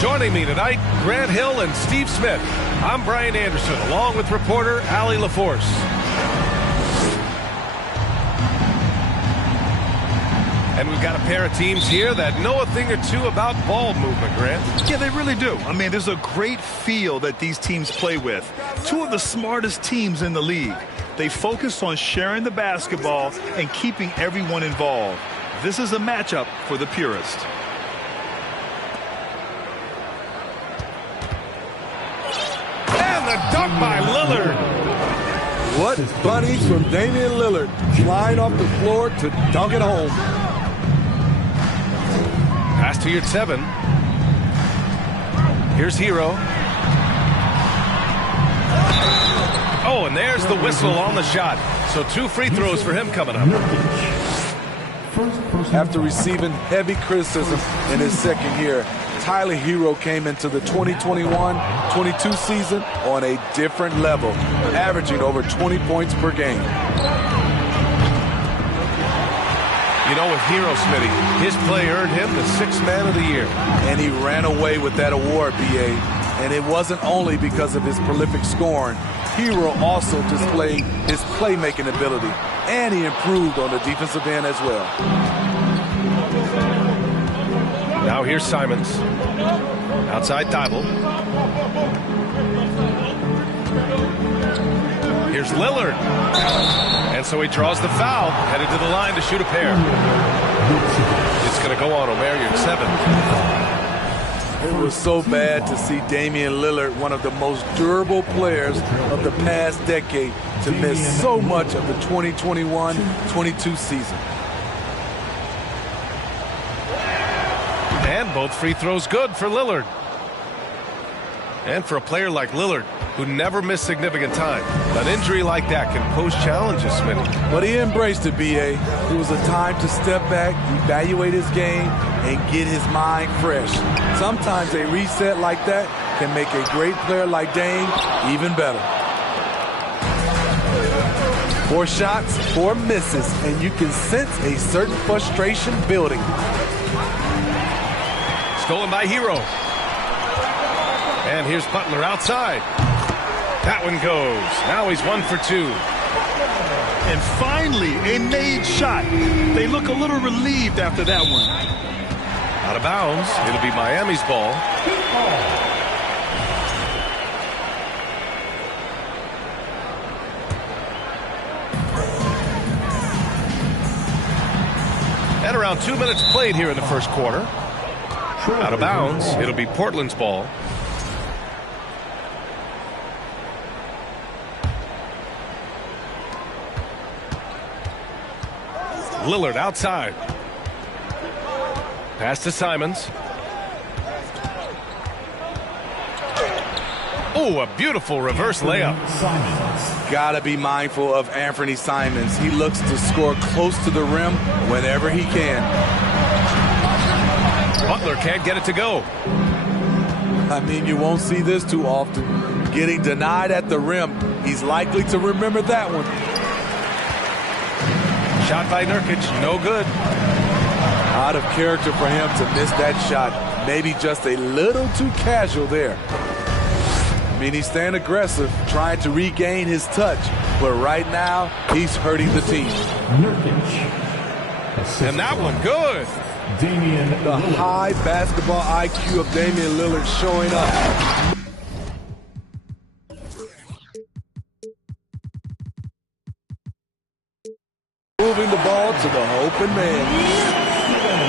Joining me tonight, Grant Hill and Steve Smith. I'm Brian Anderson, along with reporter Allie LaForce. And we've got a pair of teams here that know a thing or two about ball movement, Grant. Yeah, they really do. I mean, there's a great feel that these teams play with. Two of the smartest teams in the league. They focus on sharing the basketball and keeping everyone involved. This is a matchup for the purist. And the dunk by Lillard. What bunnies from Damian Lillard, flying off the floor to dunk it home. Pass to Yurtseven. Here's Hero. Oh, and there's the whistle on the shot. So 2 free throws for him coming up. After receiving heavy criticism in his second year, Tyler Hero came into the 2021-22 season on a different level, averaging over 20 points per game. You know, with Hero, Smitty, his play earned him the 6th Man of the Year. And he ran away with that award, B.A. And it wasn't only because of his prolific scoring. Hero also displayed his playmaking ability, and he improved on the defensive end as well. Now here's Simons. Outside Thibault. Here's Lillard. And so he draws the foul, headed to the line to shoot a pair. It's going to go on Omer Yurtseven. It was so bad to see Damian Lillard, one of the most durable players of the past decade, to miss so much of the 2021-22 season. And both free throws good for Lillard. And for a player like Lillard, who never missed significant time, an injury like that can pose challenges, Smitty. But he embraced it, B.A. It was a time to step back, evaluate his game, and get his mind fresh. Sometimes a reset like that can make a great player like Dame even better. 4 shots, 4 misses, and you can sense a certain frustration building. Stolen by Hero. And here's Butler outside. That one goes. Now he's 1 for 2. And finally, a made shot. They look a little relieved after that one. Out of bounds. It'll be Miami's ball. And around 2 minutes played here in the first quarter. Out of bounds. It'll be Portland's ball. Lillard outside. Pass to Simons. Oh, a beautiful reverse layup. Gotta be mindful of Anthony Simons. He looks to score close to the rim whenever he can. Butler can't get it to go. I mean, you won't see this too often. Getting denied at the rim. He's likely to remember that one. Shot by Nurkic, no good. Out of character for him to miss that shot. Maybe just a little too casual there. I mean, he's staying aggressive, trying to regain his touch. But right now, he's hurting the team. And that one, good. The high basketball IQ of Damian Lillard showing up. Moving the ball to the open man.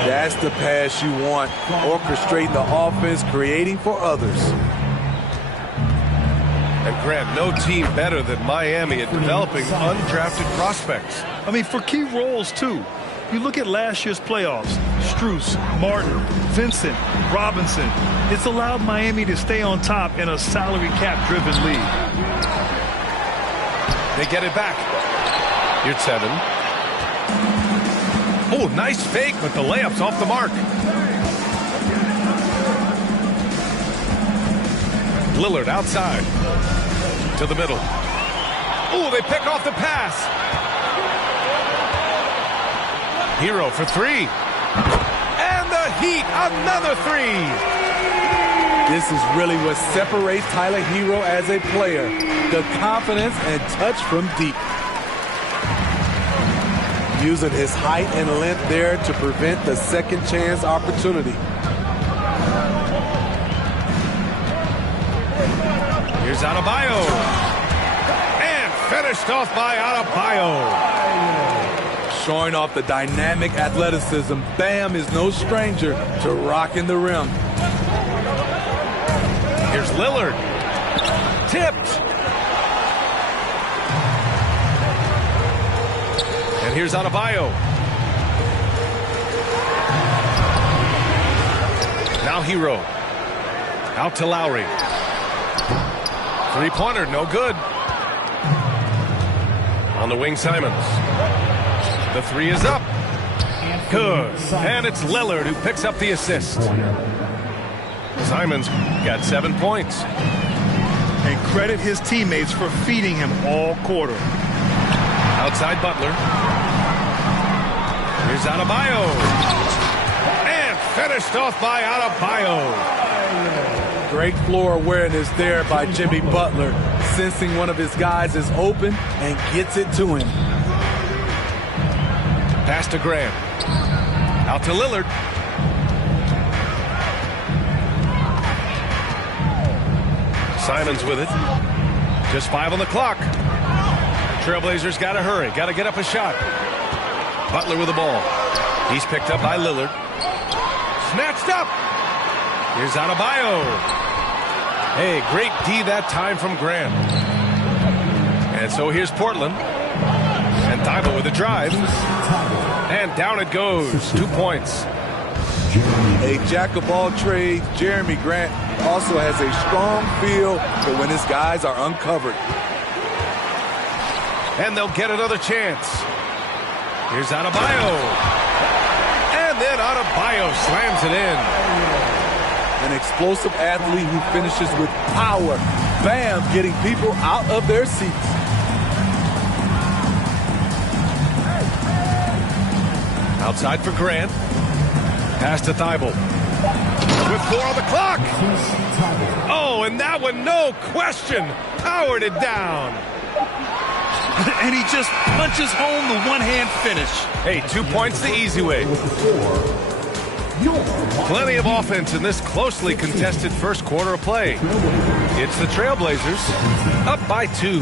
That's the pass you want. Orchestrating the offense, creating for others. And Grant, no team better than Miami at developing undrafted prospects. I mean, for key roles, too. You look at last year's playoffs. Strus, Martin, Vincent, Robinson. It's allowed Miami to stay on top in a salary cap-driven league. They get it back. Yurtseven. Oh, nice fake, but the layup's off the mark. Lillard outside. To the middle. Oh, they pick off the pass. Hero for 3. And the Heat, another 3. This is really what separates Tyler Herro as a player. The confidence and touch from deep. Using his height and length there to prevent the second chance opportunity. Here's Adebayo. And finished off by Adebayo. Showing off the dynamic athleticism, Bam is no stranger to rocking the rim. Here's Lillard. Tipped. And here's Adebayo. Now Herro. Out to Lowry. Three-pointer, no good. On the wing, Simons. The three is up. Good. And it's Lillard who picks up the assist. Simons got 7 points. And credit his teammates for feeding him all quarter. Outside Butler. Here's Adebayo. And finished off by Adebayo. Great floor awareness there by Jimmy Butler, sensing one of his guys is open and gets it to him. Pass to Grant. Out to Lillard. Simons with it. Just 5 on the clock. Trailblazers got to hurry. Got to get up a shot. Butler with the ball. He's picked up by Lillard. Snatched up. Here's Adebayo. Hey, great D that time from Grant. And so here's Portland. And Thibault with a drive. And down it goes. 2 points. A jack of all trades, Jeremy Grant also has a strong feel for when his guys are uncovered. And they'll get another chance. Here's Adebayo. And then Adebayo slams it in. An explosive athlete who finishes with power. Bam, getting people out of their seats. Outside for Grant. Pass to Thibault. With 4 on the clock. Oh, and that one, no question, powered it down. And he just punches home the one-hand finish. Hey, 2 points the easy way. Plenty of offense in this closely contested first quarter of play. It's the Trailblazers up by 2.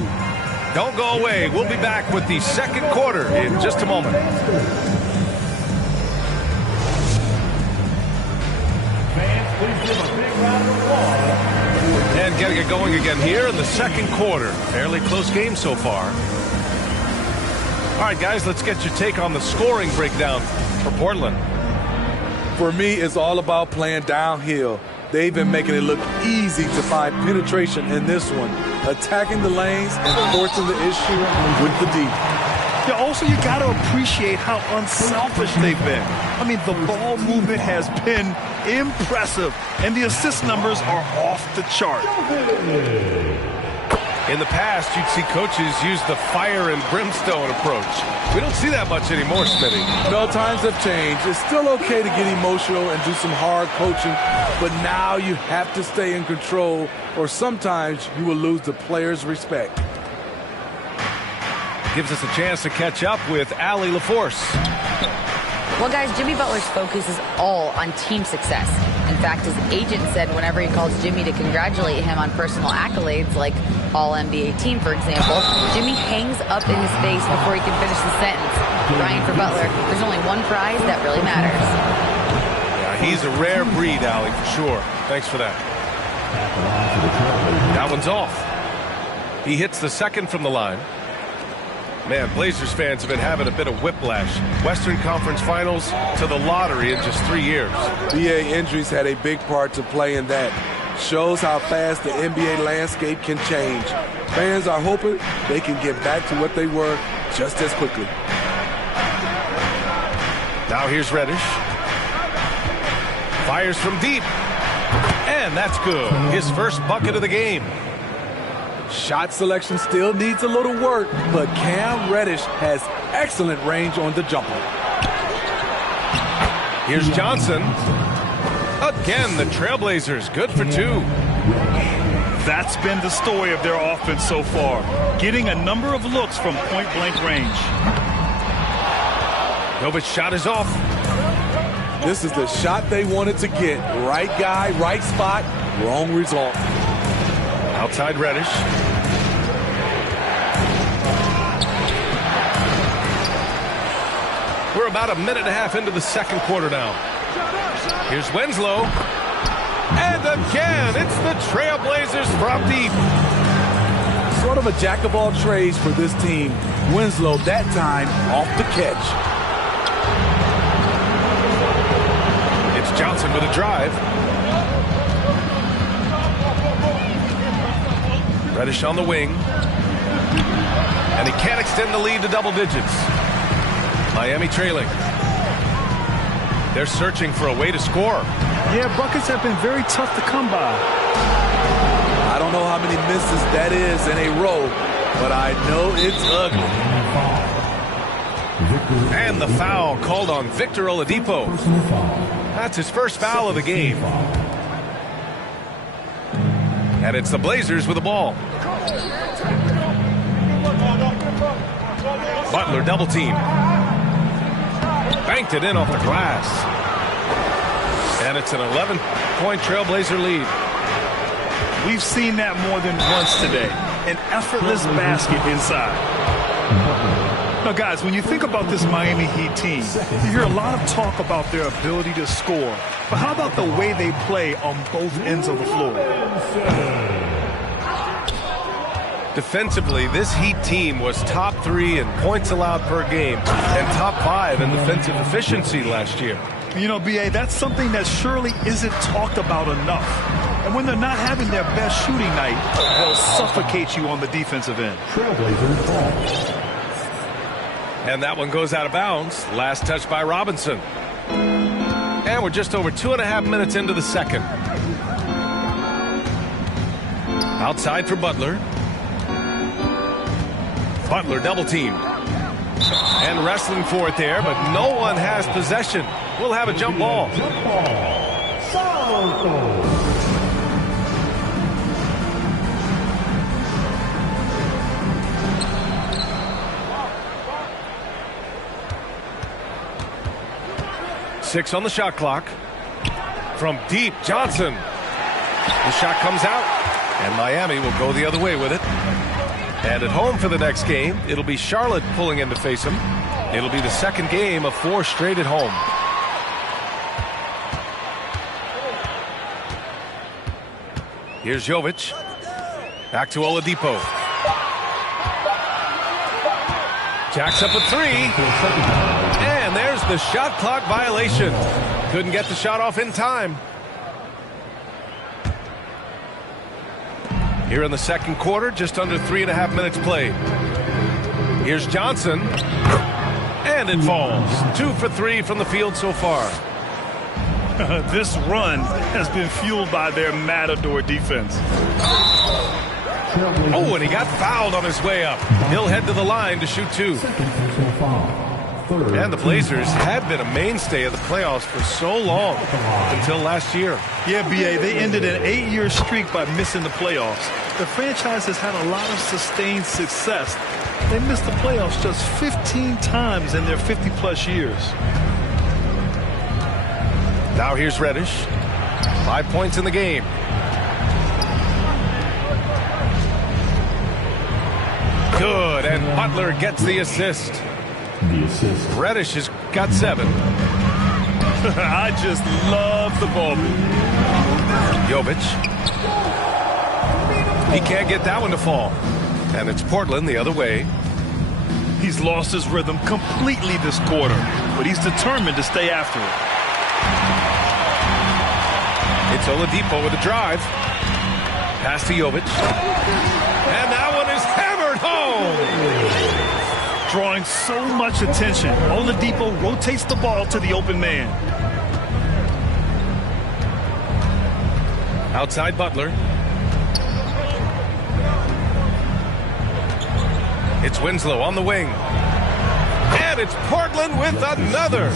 Don't go away. We'll be back with the second quarter in just a moment. And getting it going again here in the second quarter. Fairly close game so far. All right, guys, let's get your take on the scoring breakdown for Portland. For me, it's all about playing downhill. They've been making it look easy to find penetration in this one, attacking the lanes and forcing the issue with the D. Yeah, also, you got to appreciate how unselfish they've been. I mean, the ball movement has been impressive, and the assist numbers are off the chart. In the past, you'd see coaches use the fire and brimstone approach. We don't see that much anymore, Smitty. No, times have changed. It's still okay to get emotional and do some hard coaching, but now you have to stay in control, or sometimes you will lose the players' respect. Gives us a chance to catch up with Allie LaForce. Well, guys, Jimmy Butler's focus is all on team success. In fact, his agent said whenever he calls Jimmy to congratulate him on personal accolades, like All-NBA team, for example, Jimmy hangs up in his face before he can finish the sentence. Ryan, for Butler, there's only one prize that really matters. Yeah, he's a rare breed, Allie, for sure. Thanks for that. That one's off. He hits the second from the line. Man, Blazers fans have been having a bit of whiplash. Western Conference Finals to the lottery in just 3 years. BA injuries had a big part to play in that. Shows how fast the NBA landscape can change. Fans are hoping they can get back to what they were just as quickly. Now here's Reddish. Fires from deep. And that's good. His first bucket of the game. Shot selection still needs a little work, but Cam Reddish has excellent range on the jumper. Here's Johnson. Again, the Trailblazers good for 2. That's been the story of their offense so far, getting a number of looks from point-blank range. Jovic's shot is off. This is the shot they wanted to get. Right guy, right spot, wrong result. Outside Reddish. We're about a minute and a half into the second quarter now. Here's Winslow. And again, it's the Trailblazers from deep. Sort of a jack of all trades for this team. Winslow, that time, off the catch. It's Johnson with a drive. Reddish on the wing. And he can't extend the lead to double digits. Miami trailing. They're searching for a way to score. Yeah, buckets have been very tough to come by. I don't know how many misses that is in a row, but I know it's ugly. And the foul called on Victor Oladipo. That's his first foul of the game. And it's the Blazers with the ball. Butler double team. Banked it in off the glass. And it's an 11-point Trailblazer lead. We've seen that more than once today. An effortless basket inside. Now, guys, when you think about this Miami Heat team, you hear a lot of talk about their ability to score. But how about the way they play on both ends of the floor? Defensively, this Heat team was top 3 in points allowed per game and top 5 in defensive efficiency last year. You know, B.A., that's something that surely isn't talked about enough. And when they're not having their best shooting night, they'll suffocate you on the defensive end. And that one goes out of bounds. Last touch by Robinson. And we're just over 2.5 minutes into the second. Outside for Butler. Butler double team. And wrestling for it there, but no one has possession. We'll have a jump ball. Six on the shot clock. From deep, Johnson. The shot comes out, and Miami will go the other way with it. And at home for the next game, it'll be Charlotte pulling in to face him. It'll be the second game of 4 straight at home. Here's Jovic. Back to Oladipo. Jacks up a 3. And there's the shot clock violation. Couldn't get the shot off in time. Here in the second quarter, just under 3.5 minutes played. Here's Johnson. And it falls. 2 for 3 from the field so far. This run has been fueled by their Matador defense. Oh, and he got fouled on his way up. He'll head to the line to shoot 2. And the Blazers had been a mainstay of the playoffs for so long, until last year. Yeah, B.A., they ended an 8-year streak by missing the playoffs. The franchise has had a lot of sustained success. They missed the playoffs just 15 times in their 50-plus years. Now here's Reddish. 5 points in the game. Good, and Butler gets the assist. Reddish has got 7. I just love the ball. Jovic. He can't get that one to fall. And it's Portland the other way. He's lost his rhythm completely this quarter, but he's determined to stay after it. It's Oladipo with a drive. Pass to Jovic. And that one is hammered home. Drawing so much attention, Oladipo rotates the ball to the open man. Outside Butler. It's Winslow on the wing. And it's Portland with another.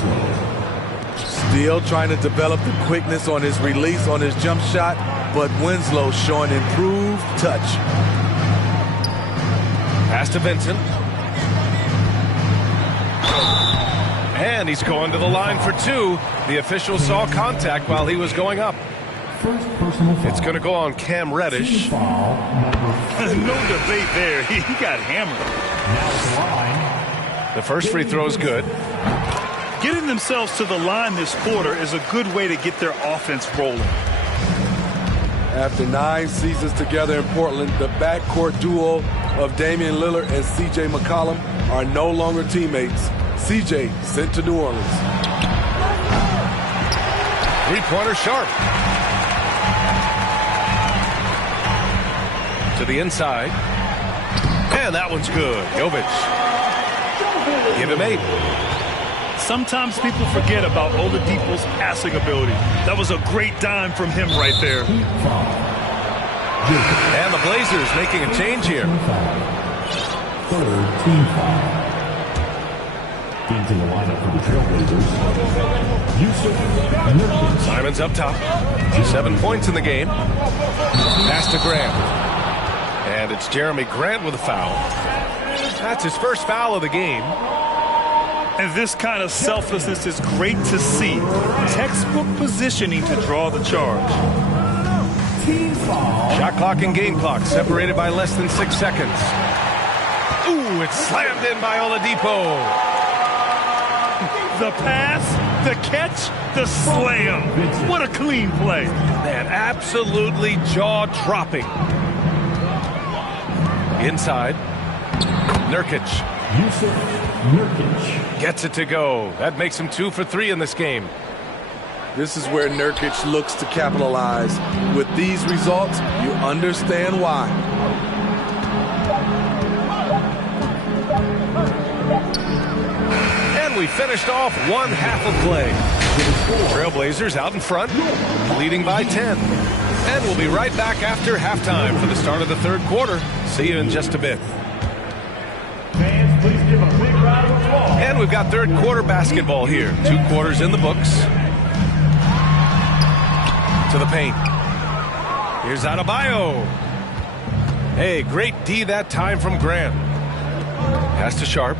Still trying to develop the quickness on his release on his jump shot, but Winslow showing improved touch. Pass to Vincent. And he's going to the line for two. The official saw contact while he was going up. It's going to go on Cam Reddish. No debate there. He got hammered. The first free throw is good. Getting themselves to the line this quarter is a good way to get their offense rolling. After 9 seasons together in Portland, the backcourt duo of Damian Lillard and C.J. McCollum are no longer teammates. C.J. sent to New Orleans. Three-pointer Sharp. To the inside. And that one's good. Jovic. Give him 8. Sometimes people forget about Oladipo's passing ability. That was a great dime from him right there. And the Blazers making a change here. Third team foul. Into the lineup for the Trailblazers, Jusuf Nurkic. Simons up top. 7 points in the game. Pass to Grant. And it's Jeremy Grant with a foul. That's his first foul of the game. And this kind of selflessness is great to see. Textbook positioning to draw the charge. Shot clock and game clock separated by less than 6 seconds. Ooh, it's slammed in by Oladipo. The pass, the catch, the slam. What a clean play. Man, absolutely jaw-dropping. Inside. Nurkic. Jusuf Nurkic. Gets it to go. That makes him 2 for 3 in this game. This is where Nurkic looks to capitalize. With these results, you understand why. And we finished off one half of play. Trailblazers out in front, leading by 10. And we'll be right back after halftime for the start of the third quarter. See you in just a bit. Fans, please give a big round of applause. And we've got third quarter basketball here. 2 quarters in the books. To the paint. Here's Adebayo. Hey, great D that time from Grant. Pass to Sharp.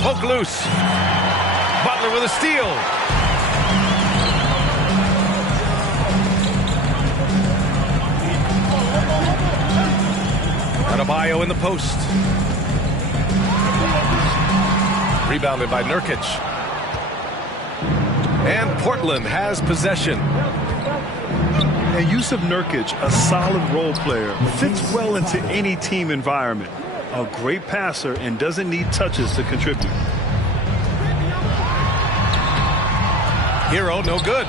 Poke loose. Butler with a steal. Adebayo in the post. Rebounded by Nurkic. And Portland has possession. And Jusuf Nurkic, a solid role player, fits well into any team environment. A great passer and doesn't need touches to contribute. Hero, no good.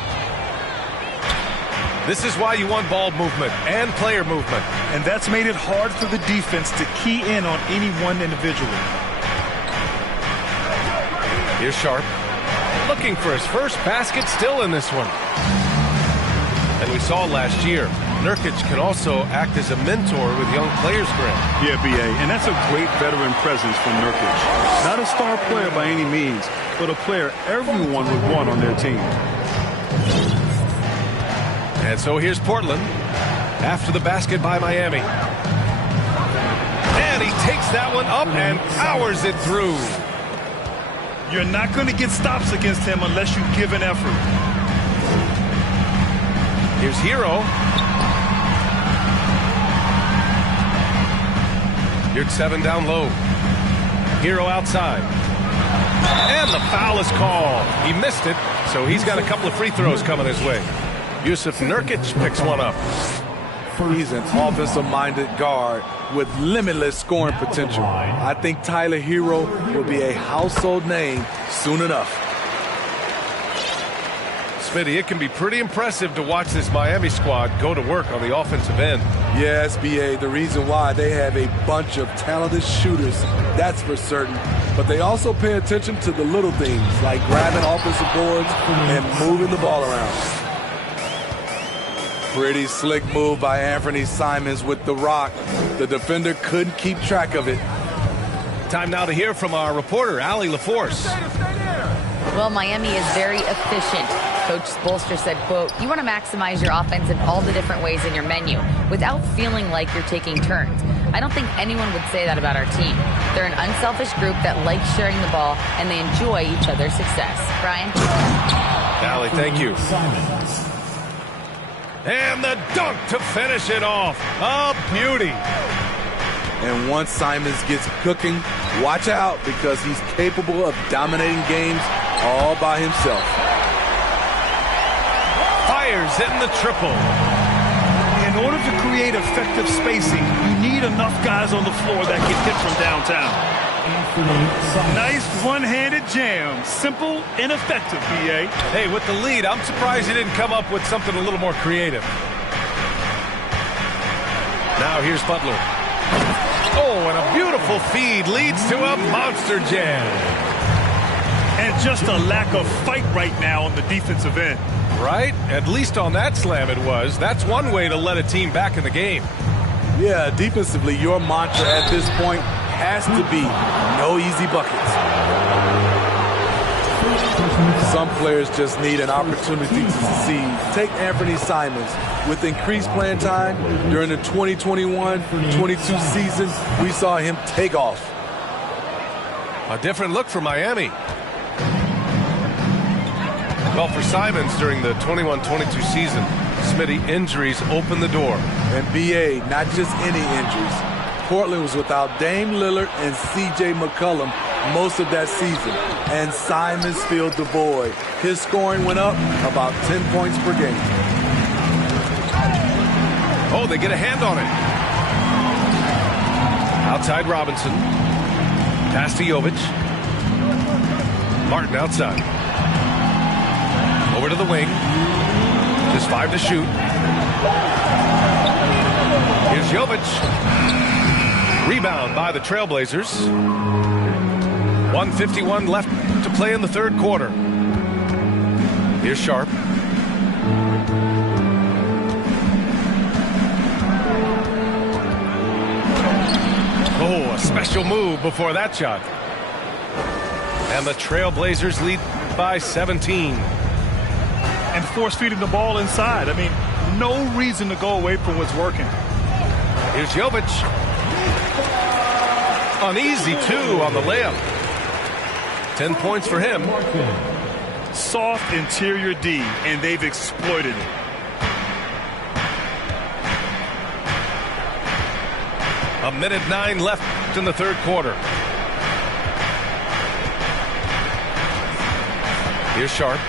This is why you want ball movement and player movement. And that's made it hard for the defense to key in on any one individual. Here's Sharp. Looking for his first basket, still in this one. And we saw last year, Nurkic can also act as a mentor with young players, Grant. Yeah, B.A., and that's a great veteran presence from Nurkic. Not a star player by any means, but a player everyone would want on their team. And so here's Portland after the basket by Miami. And he takes that one up and powers it through. You're not going to get stops against him unless you give an effort. Here's Hero. You're at 7 down low. Hero outside. And the foul is called. He missed it, so he's got a couple of free throws coming his way. Jusuf Nurkic picks one up. He's an offensive-minded guard with limitless scoring potential. I think Tyler Hero will be a household name soon enough. Smitty, it can be pretty impressive to watch this Miami squad go to work on the offensive end. Yes, B.A., the reason why they have a bunch of talented shooters, that's for certain. But they also pay attention to the little things like grabbing offensive boards and moving the ball around. Pretty slick move by Anthony Simons with the rock. The defender couldn't keep track of it. Time now to hear from our reporter, Allie LaForce. Well, Miami is very efficient. Coach Spoelstra said, quote, "You want to maximize your offense in all the different ways in your menu without feeling like you're taking turns." I don't think anyone would say that about our team. They're an unselfish group that likes sharing the ball, and they enjoy each other's success. Brian? Allie, thank you. And the dunk to finish it off. A beauty. And once Simons gets cooking, watch out, because he's capable of dominating games all by himself. Fires hitting the triple. In order to create effective spacing, you need enough guys on the floor that can hit from downtown. Nice one-handed jam. Simple and effective, B.A. Hey, with the lead, I'm surprised he didn't come up with something a little more creative. Now here's Butler. Oh, and a beautiful feed leads to a monster jam. And just a lack of fight right now on the defensive end. Right? At least on that slam it was. That's one way to let a team back in the game. Yeah, defensively, your mantra at this point has to be no easy buckets. Some players just need an opportunity to succeed. Take Anthony Simons. With increased playing time during the 2021-22 season, we saw him take off. A different look for Miami. Well, for Simons during the 21-22 season, Smitty, injuries opened the door. And B.A., not just any injuries. Portland was without Dame Lillard and C.J. McCollum most of that season, and Simons filled the void. His scoring went up about 10 points per game. Oh, they get a hand on it. Outside Robinson. Pass to Jovic. Martin outside. Over to the wing. Just 5 to shoot. Here's Jovic. Rebound by the Trailblazers. 1:51 left to play in the third quarter. Here's Sharp. Oh, a special move before that shot. And the Trailblazers lead by 17. And force feeding the ball inside. I mean, no reason to go away from what's working. Here's Jovic. An easy 2 on the layup. 10 points for him. Soft interior D, and they've exploited it. A minute 9 left in the third quarter. Here's Sharp.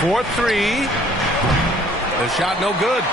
4-3. The shot no good.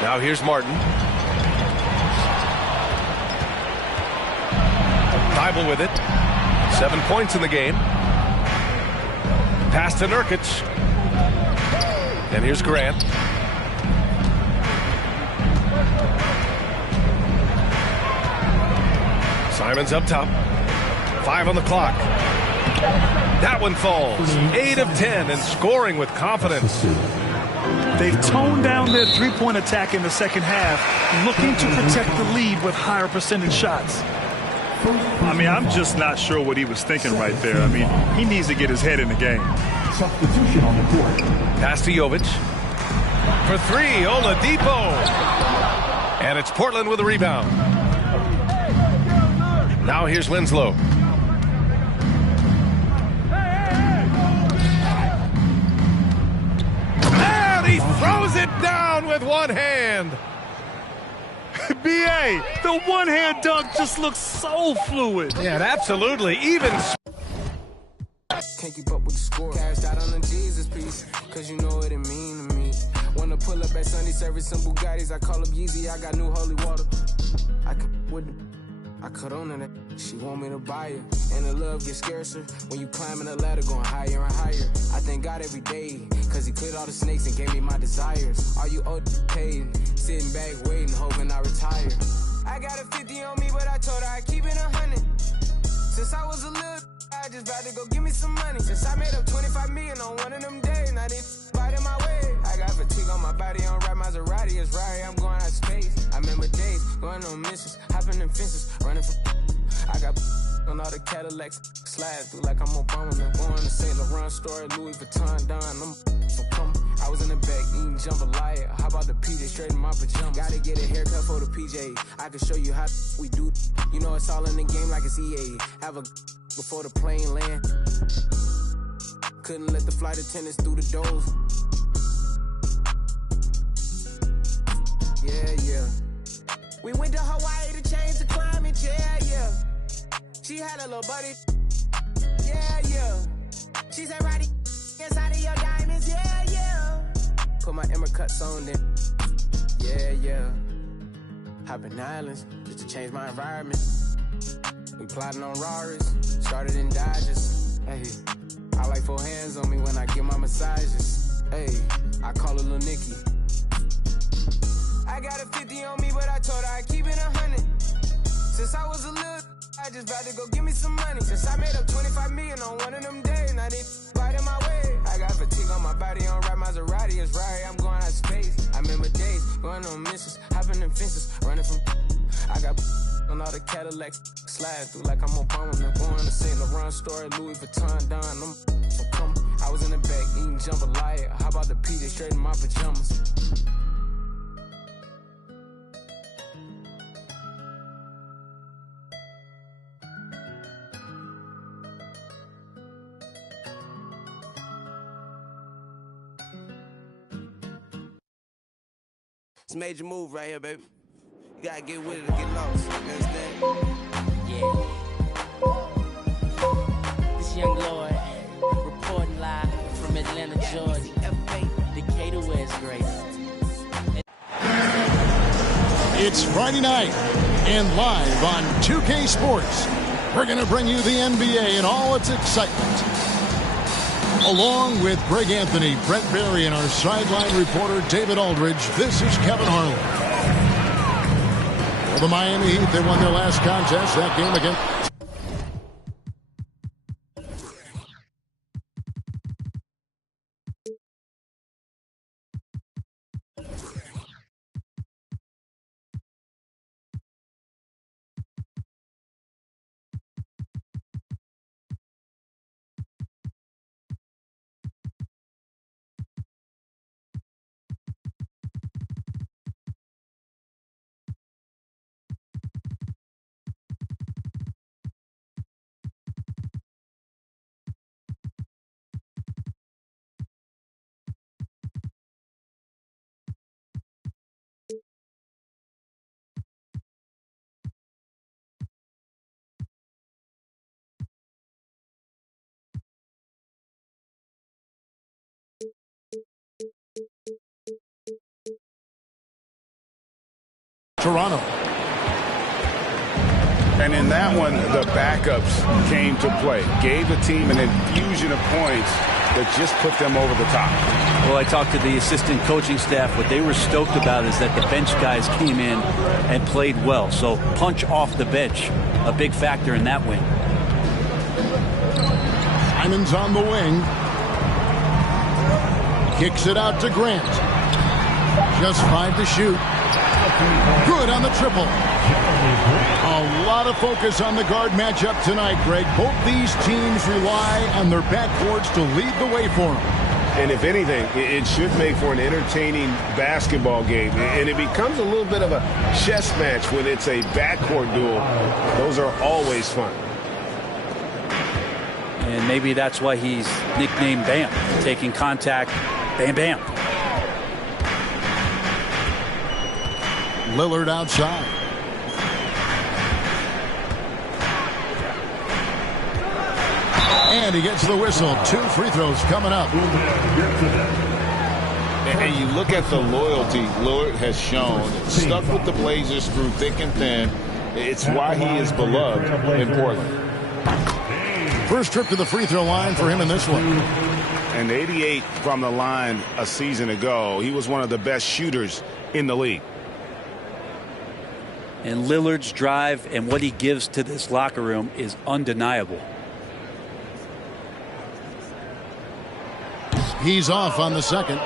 Now here's Martin. Bible with it. 7 points in the game. Pass to Nurkic. And here's Grant. Simons up top. 5 on the clock. That one falls. 8 of 10 and scoring with confidence. They've toned down their three-point attack in the second half, looking to protect the lead with higher percentage shots. I mean, I'm just not sure what he was thinking right there. I mean, he needs to get his head in the game. Substitution on the court. Pass to Jovic. For three, Oladipo. And it's Portland with a rebound. Now here's Winslow. And he throws it down with one hand. B.A., the one-hand dunk just looks so fluid. Yeah, absolutely. Even can't keep up with the score. Cashed out on the Jesus piece, cause you know what it mean to me. Wanna pull up at Sunday service, some Bugattis. I call up Yeezy, I got new holy water. I cut on that. She want me to buy her. And the love gets scarcer when you climbing the ladder, going higher and higher. I thank God every day, cause he cleared all the snakes and gave me my desires. Are you paid? Sitting back waiting, hoping I retire. I got a 50 on me, but I told her I keep it 100. Since I was a little, I just about to go give me some money. Since I made up 25 million on one of them days, now they fight in my way. I got fatigue on my body, on right Maserati, it's right, I'm going out of space. I remember days, going on missions, hopping in fences, running from I got on all the Cadillacs, slide through like I'm Obama. Going to St. Laurent store, Louis Vuitton, Don, I'm so come. I was in the back eating jambalaya. How about the PJ straight in my pajamas? Gotta get a haircut for the PJ. I can show you how we do. You know it's all in the game like it's EA. Have a before the plane land. Couldn't let the flight attendants through the doors. Yeah. We went to Hawaii to change the climate. Yeah. She had a little buddy. Yeah. She said, Roddy, inside of your diamonds. Yeah. Put my Emma cuts on then. Yeah. Hopping islands just to change my environment. We plotting on Raris, started in Dodgers. Hey, I like 4 hands on me when I get my massages. Hey, I call her Lil Nicky. I got a 50 on me, but I told her I keep it 100. Since I was a little, I just about to go give me some money. Since I made up 25 million on one of them days, now they fight in my way. I got fatigue on my body, on right Maserati, it's right, I'm going out of space. I remember days, going on missions, hopping in fences, running from I got on all the Cadillacs, slide through like I'm Obama. Going to St. Laurent store, Louis Vuitton, Don, I'm so come. I was in the back eating jambalaya. How about the PJ straight in my pajamas? It's a major move right here, baby. You gotta get with it or get lost. You understand? Yeah. This young Lord reporting live from Atlanta, Georgia. Decatur, where it's great. It's Friday night and live on 2K Sports. We're going to bring you the NBA and all its excitement. Along with Greg Anthony, Brent Barry, and our sideline reporter David Aldridge, this is Kevin Harlan. For the Miami Heat, they won their last contest, that game against Toronto. And in that one, the backups came to play. Gave the team an infusion of points that just put them over the top. Well, I talked to the assistant coaching staff. What they were stoked about is that the bench guys came in and played well. So punch off the bench, a big factor in that win. Simon's on the wing. Kicks it out to Grant. Just 5 to shoot. Good on the triple. A lot of focus on the guard matchup tonight, Greg. Both these teams rely on their backcourts to lead the way for them. And if anything, it should make for an entertaining basketball game. And it becomes a little bit of a chess match when it's a backcourt duel. Those are always fun. And maybe that's why he's nicknamed Bam, taking contact, bam, bam. Lillard outside. And he gets the whistle. 2 free throws coming up. And you look at the loyalty Lillard has shown. Stuck with the Blazers through thick and thin. It's why he is beloved in Portland. First trip to the free throw line for him in this one. And 88 from the line a season ago. He was one of the best shooters in the league. And Lillard's drive and what he gives to this locker room is undeniable. He's off on the second.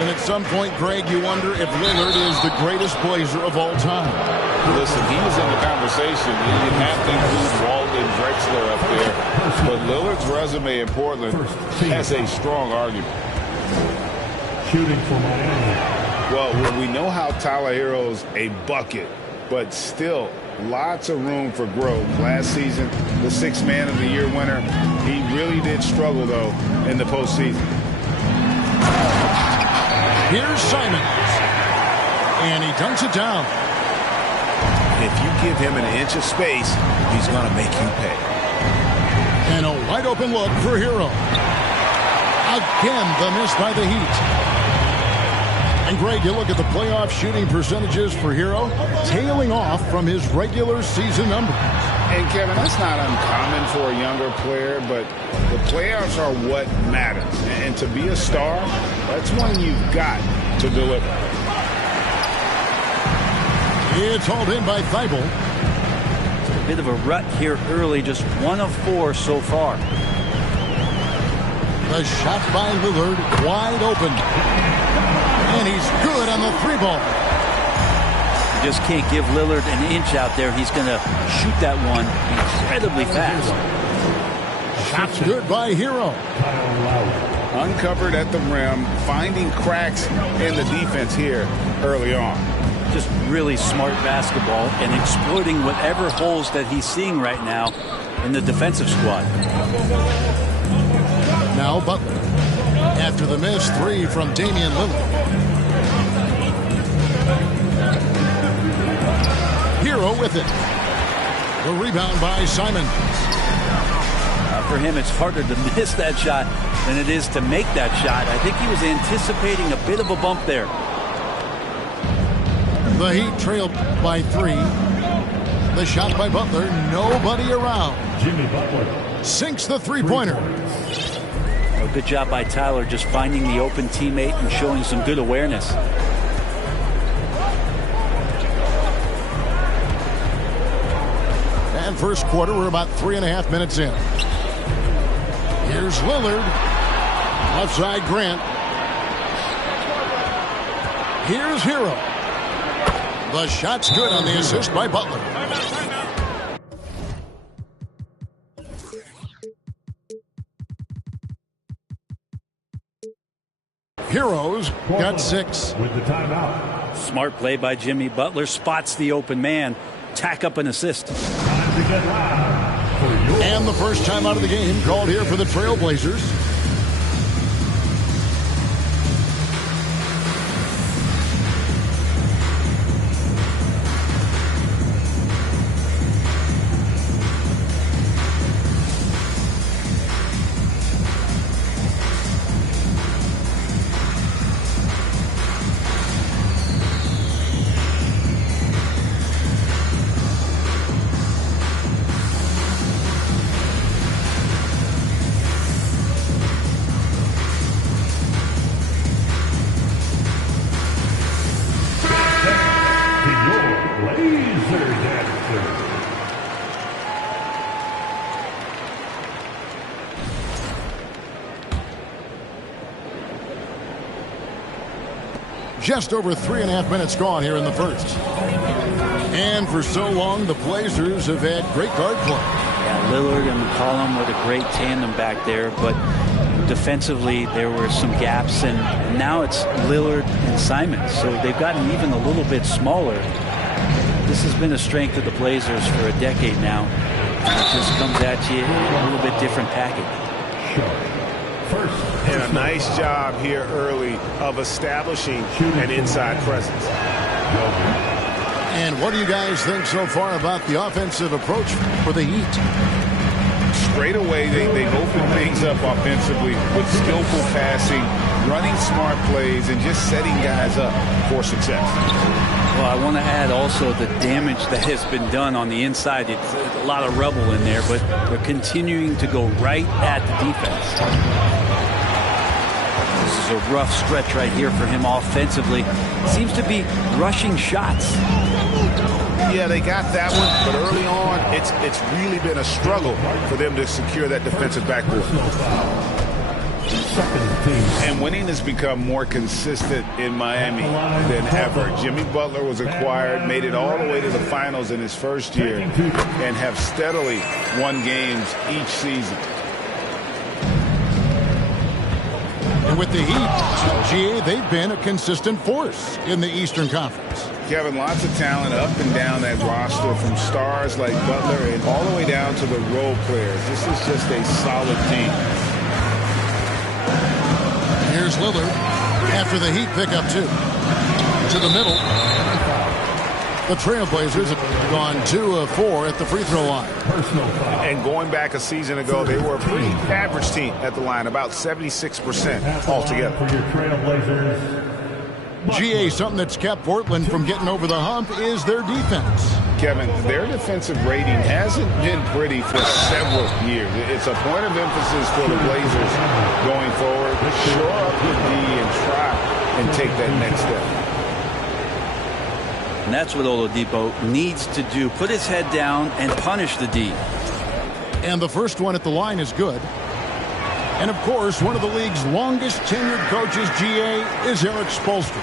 And at some point, Greg, you wonder if Lillard is the greatest Blazer of all time. Listen, he was in the conversation. You have to include Walton, Drexler up there. But Lillard's resume in Portland has a strong argument. Shooting for Miami. Well, we know how Tyler Herro's a bucket, but still lots of room for growth. Last season, the 6th Man of the Year winner, he really did struggle, though, in the postseason. Here's Simons. And he dunks it down. If you give him an inch of space, he's going to make you pay. And a wide open look for Herro. Again, the miss by the Heat. And Greg, you look at the playoff shooting percentages for Herro, tailing off from his regular season numbers. And Kevin, that's not uncommon for a younger player, but the playoffs are what matters. And to be a star, that's when you've got to deliver. It's hauled in by Thibault. A bit of a rut here early, just 1 of 4 so far. The shot by Lillard, wide open. And he's good on the 3-ball. You just can't give Lillard an inch out there. He's going to shoot that one incredibly fast. Shot's good by Herro. Uncovered at the rim, finding cracks in the defense here early on. Just really smart basketball and exploiting whatever holes that he's seeing right now in the defensive squad. Now Butler. After the miss, 3 from Damian Lillard. Herro with it. The rebound by Simons. For him, it's harder to miss that shot than it is to make that shot. I think he was anticipating a bit of a bump there. The Heat trailed by 3. The shot by Butler, nobody around. Jimmy Butler sinks the 3-pointer. Oh, good job by Tyler, just finding the open teammate and showing some good awareness. And first quarter, we're about 3.5 minutes in. Here's Lillard. Left side, Grant. Here's Herro. The shot's good on the assist by Butler. Herro's got 6. with the timeout. Smart play by Jimmy Butler. Spots the open man. Tack up an assist. Time to get loud for your And the first time out of the game called here for the Trailblazers. Just over 3.5 minutes gone here in the first. And for so long, the Blazers have had great guard play. Yeah, Lillard and McCollum were the great tandem back there, but defensively there were some gaps, and now it's Lillard and Simons, so they've gotten even a little bit smaller. This has been a strength of the Blazers for a decade now. It just comes at you in a little bit different package. And a nice job here early of establishing an inside presence. And what do you guys think so far about the offensive approach for the Heat? Straight away, they open things up offensively with skillful passing, running smart plays, and just setting guys up for success. Well, I want to add also the damage that has been done on the inside. It's a lot of rubble in there, but they're continuing to go right at the defense. This is a rough stretch right here for him offensively. Seems to be rushing shots. Yeah, they got that one, but early on, it's really been a struggle for them to secure that defensive backboard. And winning has become more consistent in Miami than ever. Jimmy Butler was acquired, made it all the way to the finals in his first year, and have steadily won games each season. And with the Heat, GA, they've been a consistent force in the Eastern Conference. Kevin, lots of talent up and down that roster, from stars like Butler and all the way down to the role players. This is just a solid team. Here's Lillard after the Heat pick up 2. To the middle. The Trailblazers have gone 2 of 4 at the free throw line. And going back a season ago, they were a pretty average team at the line, about 76% altogether. For your Trailblazers. GA, something that's kept Portland from getting over the hump is their defense. Kevin, their defensive rating hasn't been pretty for several years. It's a point of emphasis for the Blazers going forward. Shore up the D and try and take that next step. And that's what Oladipo needs to do. Put his head down and punish the D. And the first one at the line is good. And, of course, one of the league's longest tenured coaches, GA, is Eric Spoelstra.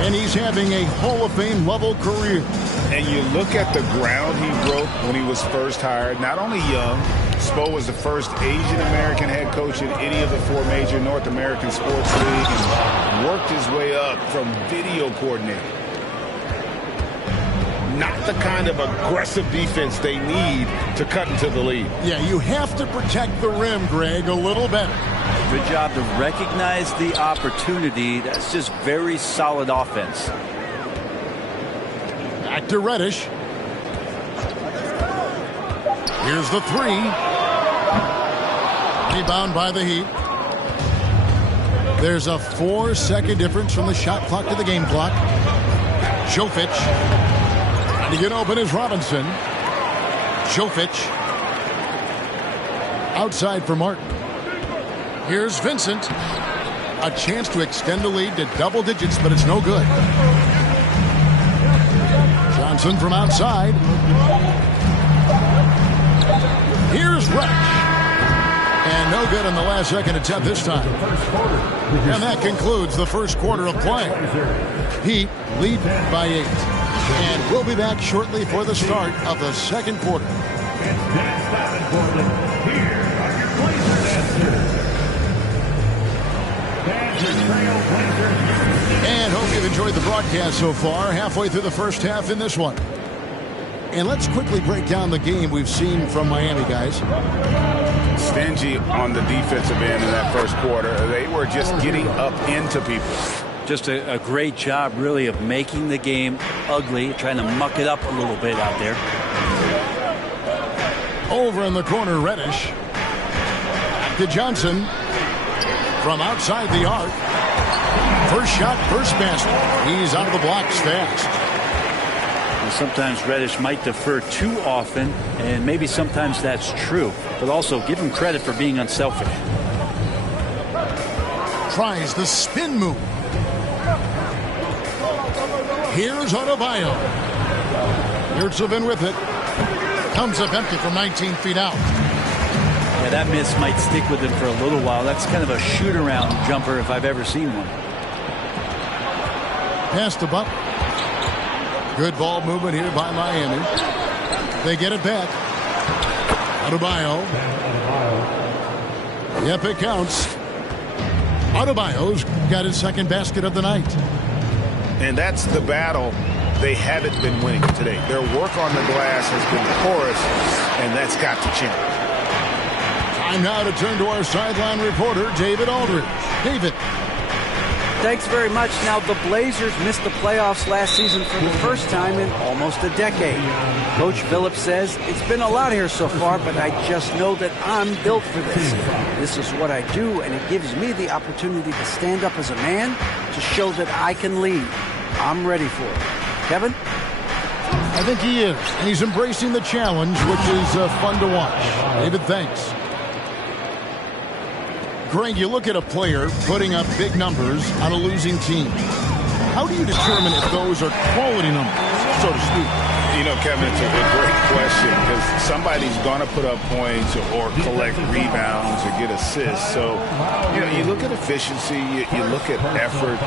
And he's having a Hall of Fame level career. And you look at the ground he broke when he was first hired. Not only young, Spo was the first Asian-American head coach in any of the 4 major North American sports leagues, and worked his way up from video coordinator. Not the kind of aggressive defense they need to cut into the lead. Yeah, you have to protect the rim, Greg, a little better. Good job to recognize the opportunity. That's just very solid offense. Back to Reddish. Here's the 3. Rebound by the Heat. There's a 4-second difference from the shot clock to the game clock. Jovic. To get open is Robinson. Jovic. Outside for Martin. Here's Vincent. A chance to extend the lead to double digits, but it's no good. Johnson from outside. Here's Reddish. And no good in the last second attempt this time. And that concludes the first quarter of play. Heat lead by 8. And we'll be back shortly for the start of the second quarter. And hope you've enjoyed the broadcast so far. Halfway through the first half in this one. And let's quickly break down the game we've seen from Miami, guys. Stingy on the defensive end in that first quarter. They were just getting up into people. Just a great job, really, of making the game ugly, trying to muck it up a little bit out there. Over in the corner, Reddish. To Johnson. From outside the arc. First shot, first basket. He's out of the blocks fast. And sometimes Reddish might defer too often, and maybe sometimes that's true. But also, give him credit for being unselfish. Tries the spin move. Here's Adebayo. Yurtseven with it. Comes up empty from 19 feet out. Yeah, that miss might stick with him for a little while. That's kind of a shoot-around jumper if I've ever seen one. Pass to Butler. Good ball movement here by Miami. They get it back. Adebayo. Yep, it counts. Adebayo's got his second basket of the night. And that's the battle they haven't been winning today. Their work on the glass has been porous, and that's got to change. Time now to turn to our sideline reporter, David Aldridge. David. Thanks very much. Now, the Blazers missed the playoffs last season for the first time in almost a decade. Coach Phillips says, it's been a lot here so far, but I just know that I'm built for this. This is what I do, and it gives me the opportunity to stand up as a man to show that I can lead. I'm ready for it. Kevin? I think he is. And he's embracing the challenge, which is fun to watch. David, thanks. Greg, you look at a player putting up big numbers on a losing team. How do you determine if those are quality numbers, so to speak? You know, Kevin, it's a great question because somebody's going to put up points or collect rebounds or get assists. So, you know, you look at efficiency, you look at effort,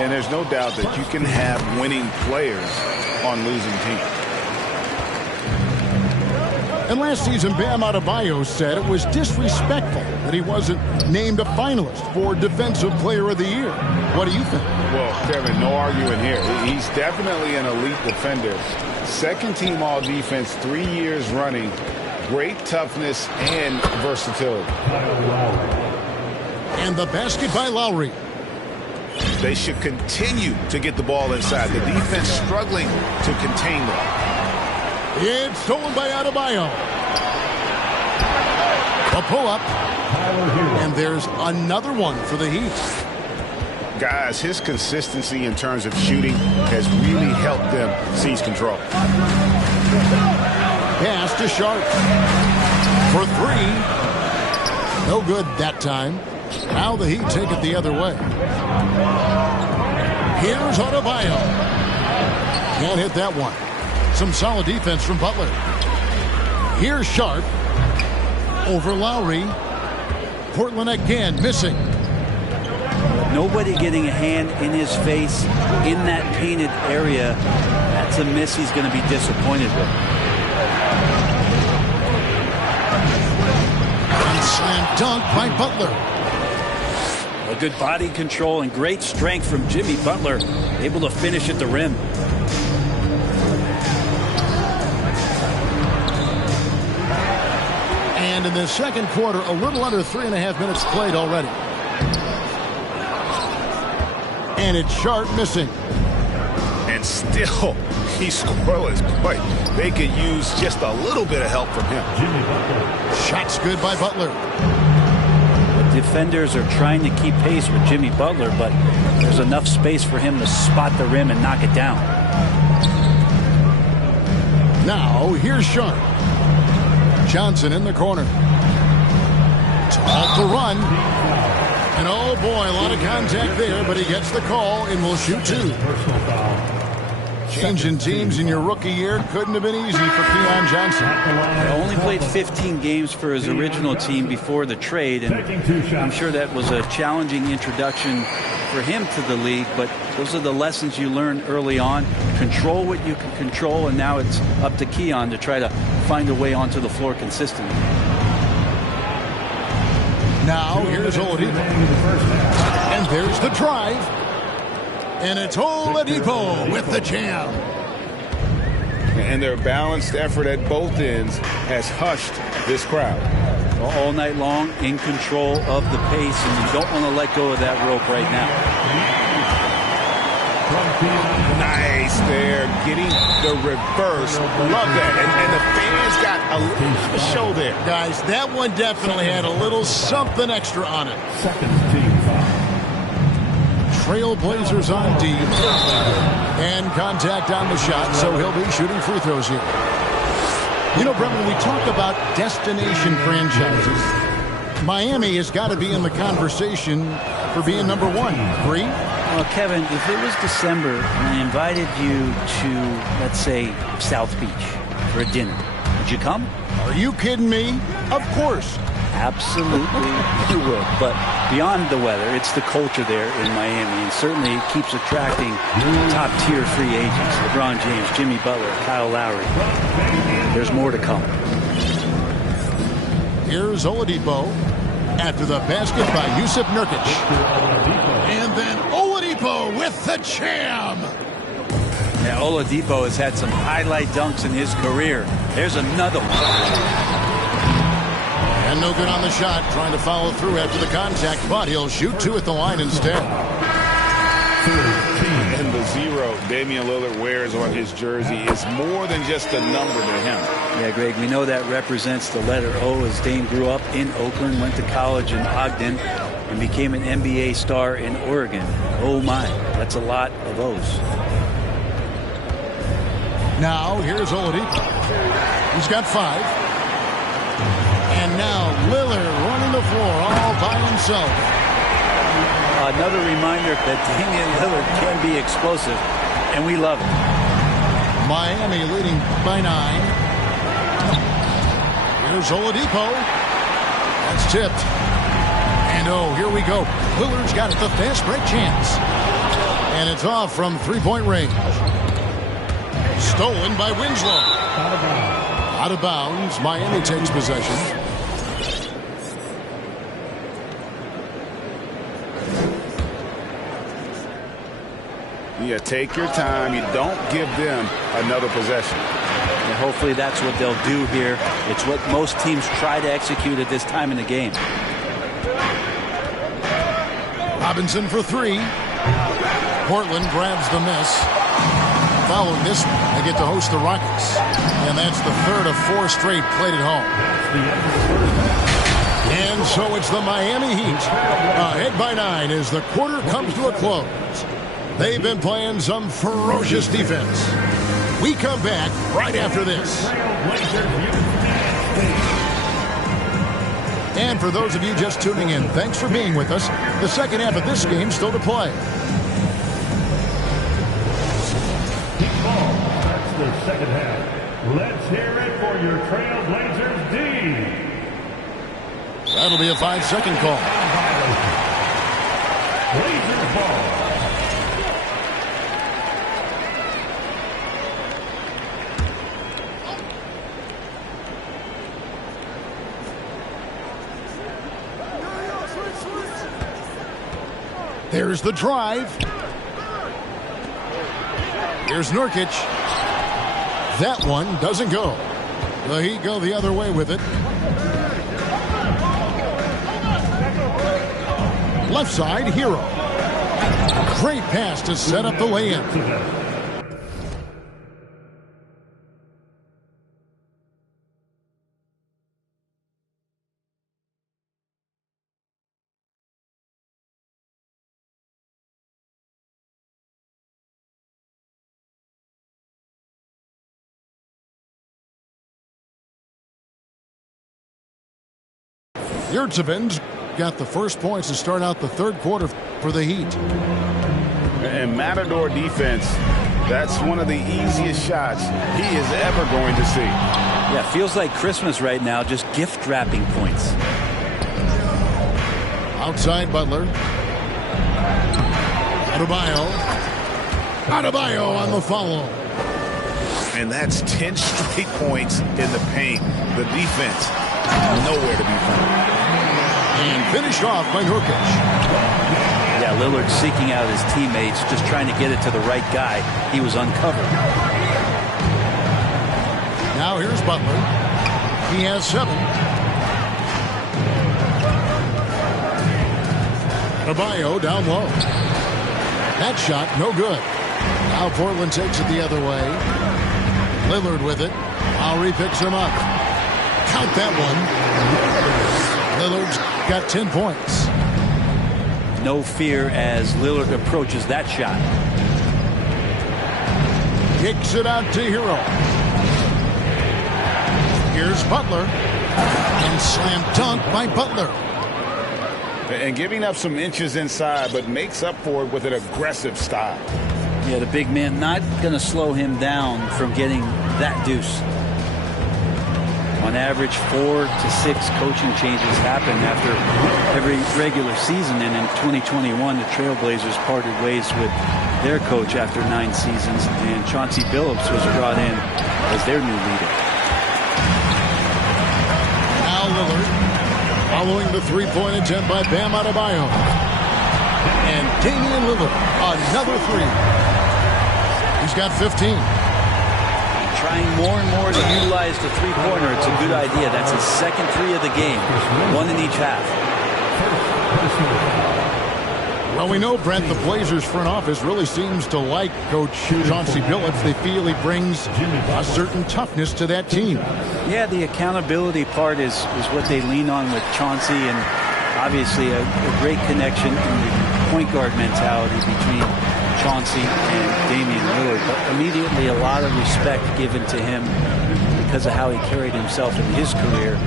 and there's no doubt that you can have winning players on losing teams. And last season, Bam Adebayo said it was disrespectful that he wasn't named a finalist for Defensive Player of the Year. What do you think? Well, Kevin, no arguing here. He's definitely an elite defender. Second team all defense 3 years running. Great toughness and versatility. And the basket by Lowry. They should continue to get the ball inside. The defense struggling to contain them. It's stolen by Adebayo. A pull-up. And there's another one for the Heat. Guys, his consistency in terms of shooting has really helped them seize control. Pass to Sharp. For three. No good that time. Now the Heat take it the other way. Here's Adebayo. Can't hit that one. Some solid defense from Butler. Here's Sharp. Over Lowry. Portland again missing. Nobody getting a hand in his face in that painted area. That's a miss he's going to be disappointed with. And slam dunk by Butler. A good body control and great strength from Jimmy Butler. Able to finish at the rim. And in the second quarter, a little under 3.5 minutes played already. And it's Sharp missing. And still, he's scoreless. Boy, they could use just a little bit of help from him. Shots good by Butler. The defenders are trying to keep pace with Jimmy Butler, but there's enough space for him to spot the rim and knock it down. Now, here's Sharp. Johnson in the corner. Off the run. And oh boy, a lot of contact there, but he gets the call and will shoot two. Changing teams in your rookie year couldn't have been easy for Keon Johnson. He only played 15 games for his original team before the trade, and I'm sure that was a challenging introduction for him to the league, but those are the lessons you learn early on. Control what you can control, and now it's up to Keon to try to find a way onto the floor consistently. Now, here's Oladipo. And there's the drive. And it's Oladipo with the jam. And their balanced effort at both ends has hushed this crowd. All night long, in control of the pace, and you don't want to let go of that rope right now. Nice there, getting the reverse. Love that. And the fans got a little bit of a show there. Guys, that one definitely had a little something extra on it. Trailblazers on D. And contact on the shot, so he'll be shooting free throws here. You know, Brett, when we talk about destination franchises, Miami has got to be in the conversation for being number one. Agree? Well, Kevin, if it was December and I invited you to, let's say, South Beach for a dinner, would you come? Are you kidding me? Of course. Absolutely, you would. But beyond the weather, it's the culture there in Miami, and certainly it keeps attracting top-tier free agents. LeBron James, Jimmy Butler, Kyle Lowry. There's more to come. Here's Oladipo after the basket by Jusuf Nurkic. And then Oladipo with the jam. Yeah, Oladipo has had some highlight dunks in his career. There's another one. And no good on the shot, trying to follow through after the contact, but he'll shoot 2 at the line instead. And the 0 Damian Lillard wears on his jersey is more than just a number to him. Yeah, Greg, we know that represents the letter O, as Dame grew up in Oakland, went to college in Ogden, and became an NBA star in Oregon. Oh my, that's a lot of O's. Now, here's Oladipo. He's got 5. And now Lillard running the floor all by himself. Another reminder that Damian Lillard can be explosive, and we love it. Miami leading by 9. Here's Oladipo. That's tipped. And oh, here we go. Lillard's got it, the fast break chance. And it's off from 3-point range. Stolen by Winslow. Out of bounds. Miami takes possession. Yeah, take your time. You don't give them another possession. And hopefully that's what they'll do here. It's what most teams try to execute at this time in the game. Robinson for 3. Portland grabs the miss. Following this one, they get to host the Rockets. And that's the 3rd of 4 straight played at home. And so it's the Miami Heat. Ahead by 9 as the quarter comes to a close. They've been playing some ferocious defense. We come back right after this. And for those of you just tuning in, thanks for being with us. The second half of this game still to play. That's the second half. Let's hear it for your Trailblazers D. That'll be a 5-second call. Blazers ball. There's the drive. Here's Nurkic. That one doesn't go. The Heat go the other way with it. Left side, Hero. Great pass to set up the lay-in. Yurtseven's got the first points to start out the third quarter for the Heat. And Matador defense, that's one of the easiest shots he is ever going to see. Yeah, feels like Christmas right now, just gift wrapping points. Outside Butler. Adebayo on the follow. And that's 10 straight points in the paint. The defense, nowhere to be found. And finished off by Nurkic. Yeah, Lillard seeking out his teammates, just trying to get it to the right guy. He was uncovered. Now here's Butler. He has 7. Adebayo down low. That shot, no good. Now Portland takes it the other way. Lillard with it. Lowry picks him up. Count that one. Lillard's got 10 points. No fear as Lillard approaches that shot. Kicks it out to Hero. Here's Butler. And slam dunk by Butler. And giving up some inches inside, but makes up for it with an aggressive style. Yeah, the big man not going to slow him down from getting that deuce. On On average, 4 to 6 coaching changes happen after every regular season. And in 2021, the Trailblazers parted ways with their coach after 9 seasons, and Chauncey Billups was brought in as their new leader. Now Lillard, following the three-point attempt by Bam Adebayo. And Damian Lillard, another three. He's got 15. Trying more and more to utilize the three-pointer. It's a good idea. That's his second three of the game, one in each half. Well, we know, Brent, the Blazers front office really seems to like Coach Chauncey Billups. They feel he brings a certain toughness to that team. Yeah, the accountability part is what they lean on with Chauncey, and obviously a great connection in the point guard mentality between Chauncey and Damian Lillard. But immediately a lot of respect given to him because of how he carried himself in his career.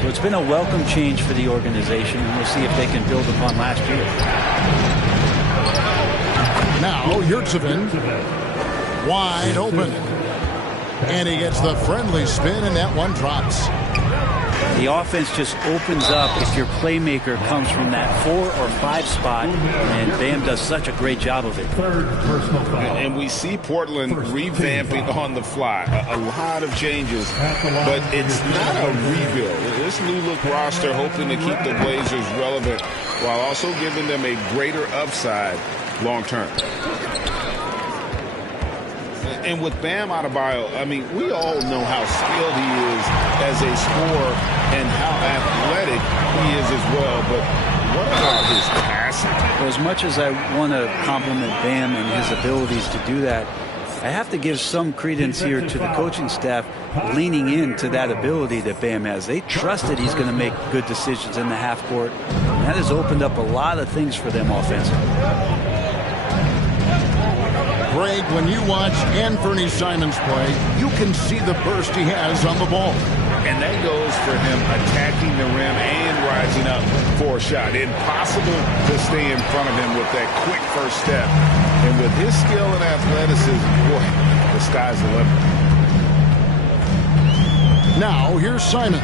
So it's been a welcome change for the organization, and we'll see if they can build upon last year. Now, Yurtseven wide open. And he gets the friendly spin, and that one drops. The offense just opens up if your playmaker comes from that 4 or 5 spot, and Bam does such a great job of it. And we see Portland revamping on the fly. A lot of changes, but it's not a rebuild. This new look roster hoping to keep the Blazers relevant while also giving them a greater upside long term. And with Bam Adebayo, I mean, we all know how skilled he is as a scorer and how athletic he is as well. But what about his passing? Well, as much as I want to compliment Bam and his abilities to do that, I have to give some credence here to the coaching staff leaning into that ability that Bam has. They trust that he's going to make good decisions in the half court. And that has opened up a lot of things for them offensively. Greg, when you watch Anthony Simons play, you can see the burst he has on the ball. And that goes for him attacking the rim and rising up for a shot. Impossible to stay in front of him with that quick first step. And with his skill and athleticism, boy, the sky's the limit. Now, here's Simons.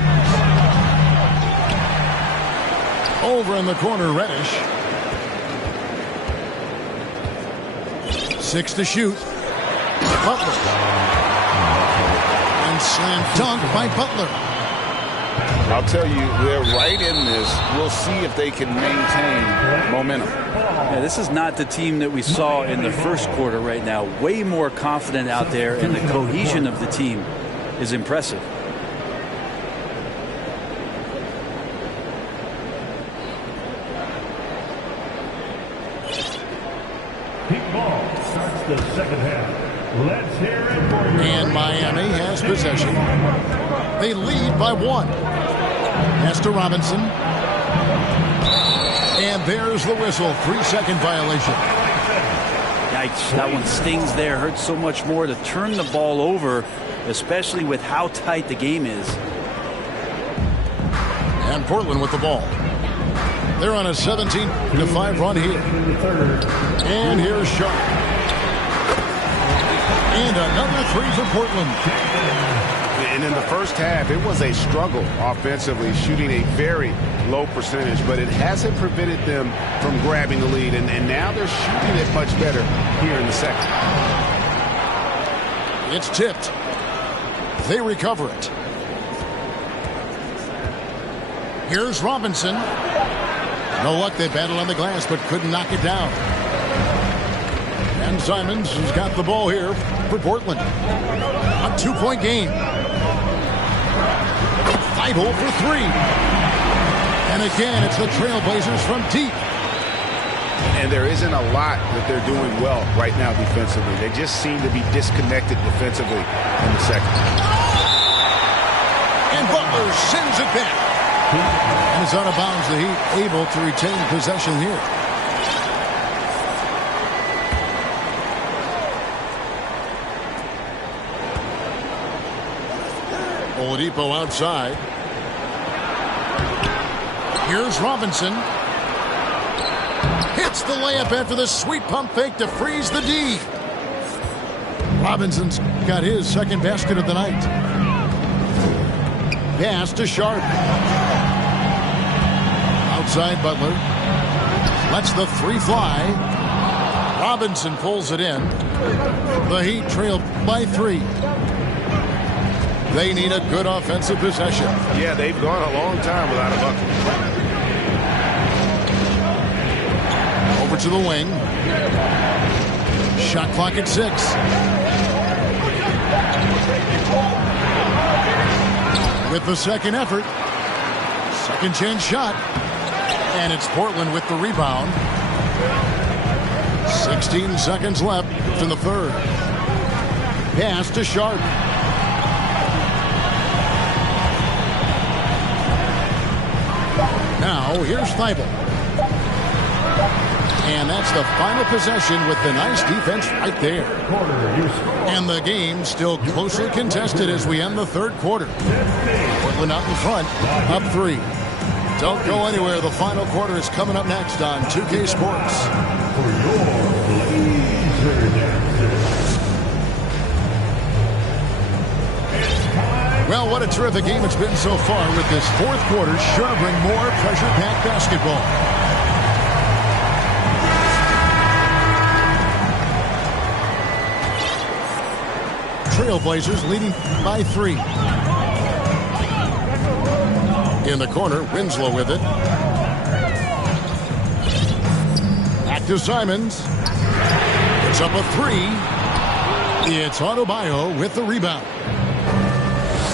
Over in the corner, Reddish. 6 to shoot. Butler. And slam dunk by Butler. I'll tell you, they're right in this. We'll see if they can maintain momentum. Yeah, this is not the team that we saw in the first quarter right now. Way more confident out there, and the cohesion of the team is impressive. The second half. Let's hear it for you. And Miami has possession. They lead by 1. Pass to Robinson. And there's the whistle. 3-second violation. Yikes, that one stings there. Hurts so much more to turn the ball over, especially with how tight the game is. And Portland with the ball. They're on a 17-5 run here. And here's Sharp. And another three for Portland. And in the first half, it was a struggle offensively, shooting a very low percentage, but it hasn't prevented them from grabbing the lead. And now they're shooting it much better here in the second. It's tipped. They recover it. Here's Robinson. No luck, they battled on the glass, but couldn't knock it down. And Simons has got the ball here for Portland. A 2-point game. 5-0 for 3. And again, it's the Trailblazers from deep. And there isn't a lot that they're doing well right now defensively. They just seem to be disconnected defensively in the second. And Butler sends it back. And it's out of bounds. The Heat able to retain possession here. Oladipo outside. Here's Robinson. Hits the layup after the sweet pump fake to freeze the D. Robinson's got his second basket of the night. Pass to Sharp. Outside Butler. Lets the three fly. Robinson pulls it in. The Heat trail by 3. They need a good offensive possession. Yeah, they've gone a long time without a bucket. Over to the wing. Shot clock at 6. With the second effort. Second chance shot. And it's Portland with the rebound. 16 seconds left in the third. Pass to Sharp. Now here's Thibault. And that's the final possession with the nice defense right there. And the game still closely contested as we end the third quarter. Portland out in front, up 3. Don't go anywhere. The final quarter is coming up next on 2K Sports. Well, what a terrific game it's been so far, with this fourth quarter sure to bring more pressure-packed basketball. Trailblazers leading by 3. In the corner, Winslow with it. Back to Simons. It's up a 3. It's Adebayo with the rebound.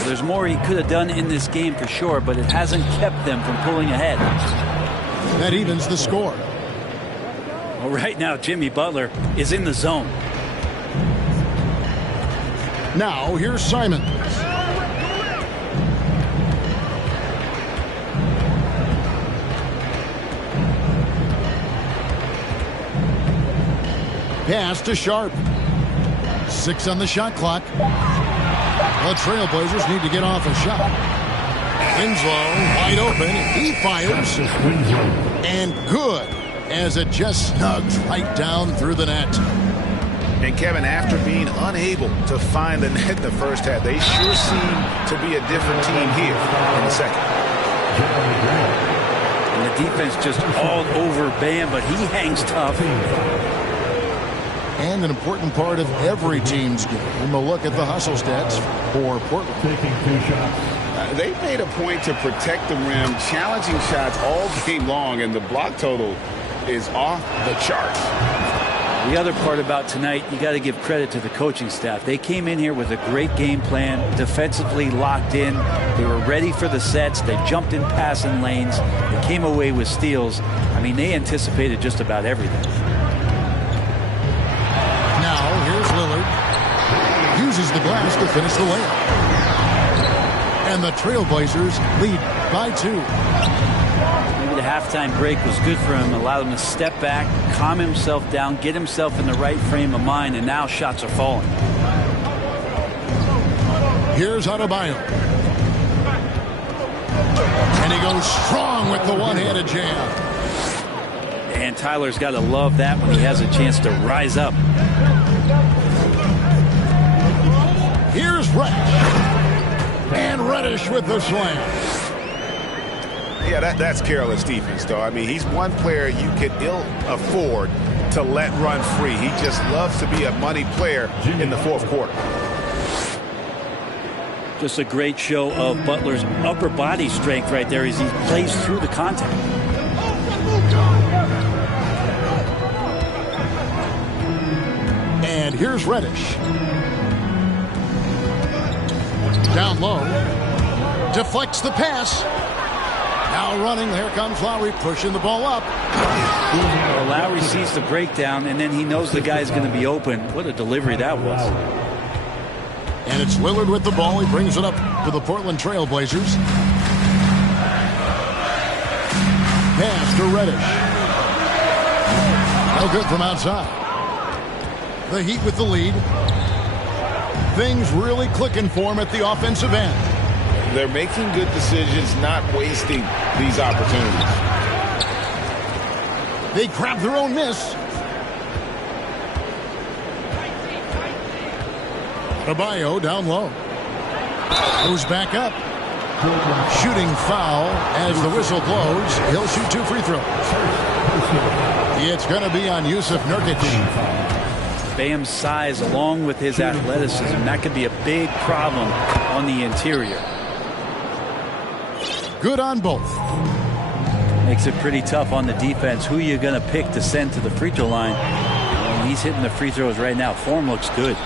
There's more he could have done in this game for sure, but it hasn't kept them from pulling ahead. That evens the score. Well, right now, Jimmy Butler is in the zone. Now, here's Simons. Pass to Sharp. 6 on the shot clock. The Trailblazers need to get off a shot. Winslow wide open. He fires. And good, as it just snugs right down through the net. And Kevin, after being unable to find the net in the first half, they sure seem to be a different team here in the second. And the defense just all over Bam, but he hangs tough. And an important part of every team's game, a look at the hustle stats for Portland. Taking 2 shots. They made a point to protect the rim, challenging shots all game long, and the block total is off the charts. The other part about tonight, you got to give credit to the coaching staff. They came in here with a great game plan, defensively locked in. They were ready for the sets. They jumped in passing lanes. They came away with steals. I mean, they anticipated just about everything. Now, here's Lillard. Uses the glass to finish the layup. And the Trailblazers lead by 2. Maybe the halftime break was good for him, allowed him to step back, calm himself down, get himself in the right frame of mind, and now shots are falling. Here's Adebayo. And he goes strong with the one-handed jam. And Tyler's got to love that when he has a chance to rise up. Here's Reddish. And Reddish with the slam. Yeah, that's careless defense, though. I mean, he's one player you could ill afford to let run free. He just loves to be a money player in the fourth quarter. Just a great show of Butler's upper body strength right there as he plays through the contact. And here's Reddish. Down low. Deflects the pass. Now running. Here comes Lowry pushing the ball up. Well, Lowry sees the breakdown, and then he knows the guy's going to be open. What a delivery that was. And it's Lillard with the ball. He brings it up to the Portland Trailblazers. Pass to Reddish. No good from outside. The Heat with the lead. Things really clicking for him at the offensive end. They're making good decisions, not wasting these opportunities. They grab their own miss. Adebayo down low. Goes back up. Shooting foul as the whistle blows. He'll shoot 2 free throws. It's going to be on Jusuf Nurkic. Bam's size along with his athleticism, that could be a big problem on the interior. Good on both. Makes it pretty tough on the defense. Who you're going to pick to send to the free throw line? Well, he's hitting the free throws right now. Form looks good.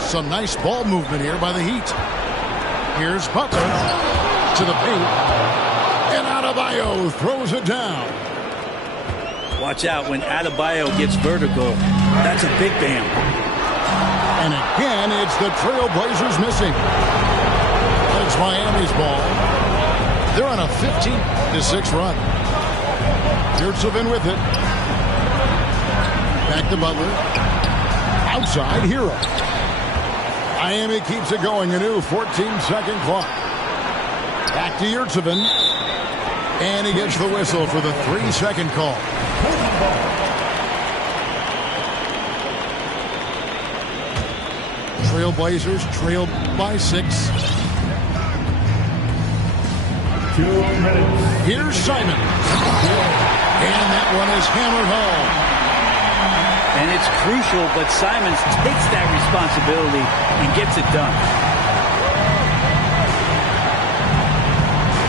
Some nice ball movement here by the Heat. Here's Butler to the paint. And Adebayo throws it down. Watch out when Adebayo gets vertical. That's a big Bam. And again, it's the Trailblazers missing. It's Miami's ball. They're on a 15-6 run. Yurtseven with it. Back to Butler. Outside, Hero. Miami keeps it going. A new 14-second clock. Back to Yurtseven. And he gets the whistle for the 3-second call. Trailblazers trail by 6. 2 minutes. Here's Simon. And that one is hammered home. And it's crucial, but Simons takes that responsibility and gets it done.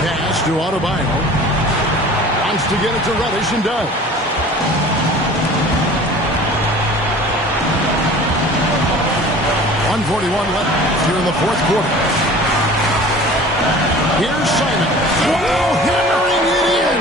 Pass to Adebayo. Wants to get it to Reddish and does. .141 left here in the fourth quarter. Here's Simon. Wow, hammering it in.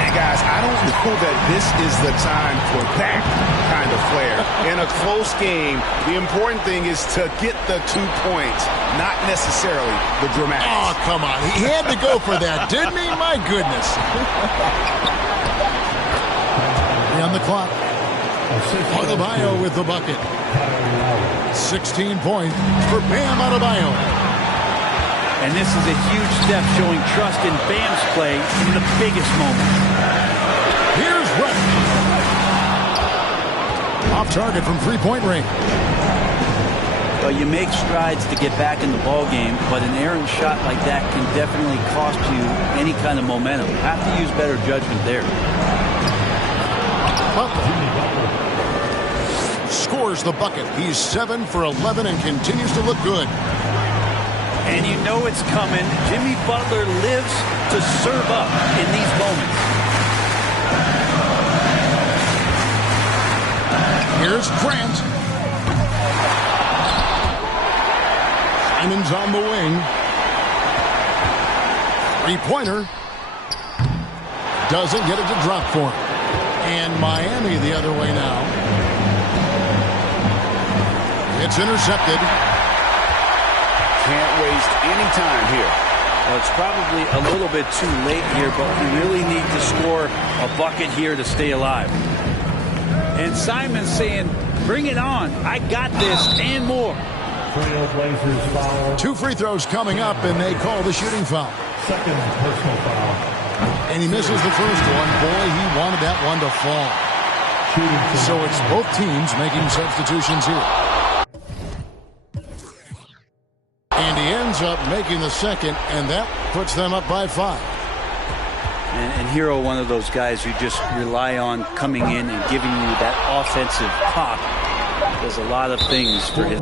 And guys, I don't know that this is the time for that kind of flair. In a close game, the important thing is to get the 2 points, not necessarily the dramatics. Oh, come on. He had to go for that, didn't he? My goodness. On the clock. Adebayo with the bucket. 16 points for Bam Adebayo. And this is a huge step showing trust in Bam's play in the biggest moments. Here's Reddish. Off target from three-point range. Well, you make strides to get back in the ball game, but an errant shot like that can definitely cost you any kind of momentum. Have to use better judgment there. Butler scores the bucket. He's 7 for 11 and continues to look good. And you know it's coming. Jimmy Butler lives to serve up in these moments. Here's Grant. Simon's on the wing. Three-pointer. Doesn't get it to drop for him. And Miami the other way now. It's intercepted. Can't waste any time here. Well, it's probably a little bit too late here, but we really need to score a bucket here to stay alive. And Simon's saying, bring it on. I got this and more. Trailblazers foul. 2 free throws coming up, and they call the shooting foul. Second personal foul. And he misses the first one. Boy, he wanted that one to fall. So it's both teams making substitutions here. And he ends up making the second, and that puts them up by 5. And Hero, one of those guys you just rely on coming in and giving you that offensive pop. Does a lot of things for his...